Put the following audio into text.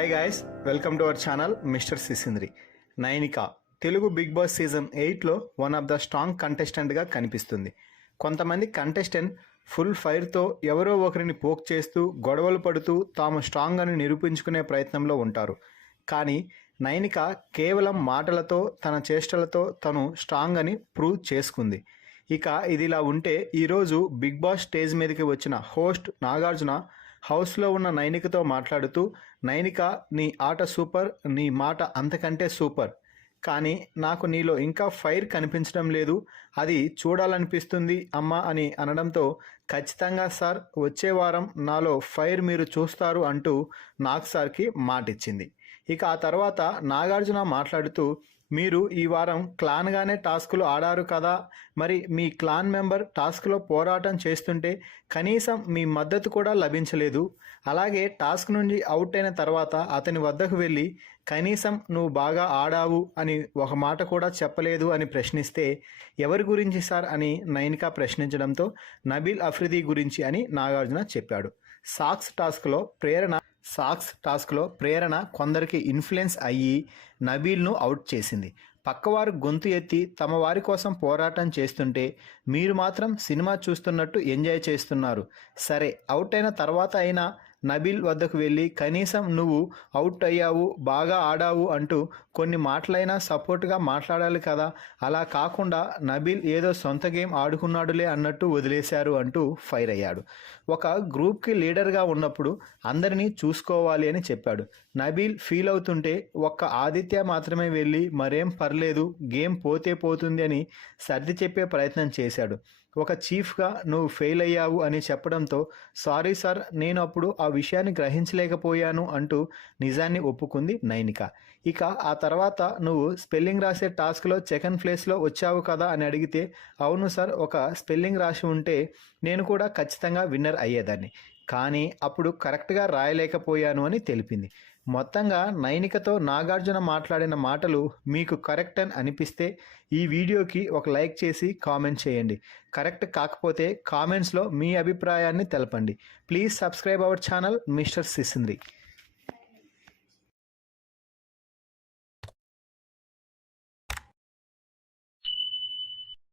Hi guys, welcome to our channel mister Sisindri. Nainika Telugu Bigg Boss season 8లో one of the strong కంటెస్టెంట్గా కనిపిస్తుంది. కొంతమంది contestant full ఫైర్తో ఎవరో ఒకరిని పోక్ చేస్తూ గొడవలు పడుతూ తాము స్ట్రాంగ్ అని నిరూపించుకునే ప్రయత్నంలో ఉంటారు. కానీ నైనిక కేవలం మాటలతో తన చేష్టలతో తను స్ట్రాంగ్ అని ప్రూవ్ చేసుకుంది. ఇక ఇదిలా ఉంటే ఈరోజు బిగ్ బాస్ స్టేజ్ మీదకి వచ్చిన హోస్ట్ నాగార్జున హౌస్లో ఉన్న నైనికతో మాట్లాడుతూ, నైనిక నీ ఆట సూపర్, నీ మాట అంతకంటే సూపర్, కానీ నాకు నీలో ఇంకా ఫైర్ కనిపించడం లేదు, అది చూడాలనిపిస్తుంది అమ్మా అని అనడంతో, ఖచ్చితంగా సార్, వచ్చే వారం నాలో ఫైర్ మీరు చూస్తారు అంటూ నాగ్ సార్కి మాటిచ్చింది. ఇక ఆ తర్వాత నాగార్జున మాట్లాడుతూ, మీరు ఈ వారం క్లాన్గానే టాస్కులు ఆడారు కదా, మరి మీ క్లాన్ మెంబర్ టాస్క్లో పోరాటం చేస్తుంటే కనీసం మీ మద్దతు కూడా లభించలేదు. అలాగే టాస్క్ నుండి అవుట్ అయిన తర్వాత అతని వద్దకు వెళ్ళి కనీసం నువ్వు బాగా ఆడావు అని ఒక మాట కూడా చెప్పలేదు అని ప్రశ్నిస్తే, ఎవరి గురించి సార్ అని నైనిక ప్రశ్నించడంతో, నబీల్ అఫ్రిది గురించి అని నాగార్జున చెప్పాడు. సాక్స్ టాస్క్లో ప్రేరణ కొందరికి ఇన్ఫ్లుయెన్స్ అయ్యి నబీల్ను అవుట్ చేసింది. పక్కవారు గొంతు ఎత్తి తమ వారి కోసం పోరాటం చేస్తుంటే మీరు మాత్రం సినిమా చూస్తున్నట్టు ఎంజాయ్ చేస్తున్నారు. సరే, అవుట్ అయిన తర్వాత అయినా నబీల్ వద్దకు వెళ్ళి కనీసం నువ్వు అవుట్ అయ్యావు, బాగా ఆడావు అంటూ కొన్ని మాటలైనా సపోర్ట్గా మాట్లాడాలి కదా. అలా కాకుండా నబీల్ ఏదో సొంత గేమ్ ఆడుకున్నాడులే అన్నట్టు వదిలేశారు అంటూ ఫైర్ అయ్యాడు. ఒక గ్రూప్కి లీడర్గా ఉన్నప్పుడు అందరినీ చూసుకోవాలి అని చెప్పాడు. నబీల్ ఫీల్ అవుతుంటే ఒక్క ఆదిత్య మాత్రమే వెళ్ళి మరేం పర్లేదు, గేమ్ పోతే పోతుంది అని సర్ది చెప్పే ప్రయత్నం చేశాడు. ఒక చీఫ్గా నువ్వు ఫెయిల్ అయ్యావు అని చెప్పడంతో, సారీ సార్, నేను అప్పుడు ఆ విషయాన్ని గ్రహించలేకపోయాను అంటూ నిజాన్ని ఒప్పుకుంది నైనిక. ఇక ఆ తర్వాత నువ్వు స్పెల్లింగ్ రాసే టాస్క్లో సెకండ్ ప్లేస్లో వచ్చావు కదా అని అడిగితే, అవును సార్, ఒక స్పెల్లింగ్ రాసి ఉంటే నేను కూడా ఖచ్చితంగా విన్నర్ అయ్యేదాన్ని, కానీ అప్పుడు కరెక్ట్గా రాయలేకపోయాను అని తెలిపింది. మొత్తంగా నైనికతో నాగార్జున మాట్లాడిన మాటలు మీకు కరెక్ట్ అని అనిపిస్తే ఈ వీడియోకి ఒక లైక్ చేసి కామెంట్ చేయండి. కరెక్ట్ కాకపోతే కామెంట్స్లో మీ అభిప్రాయాన్ని తెలపండి. Please subscribe our channel mister సిసింద్రి.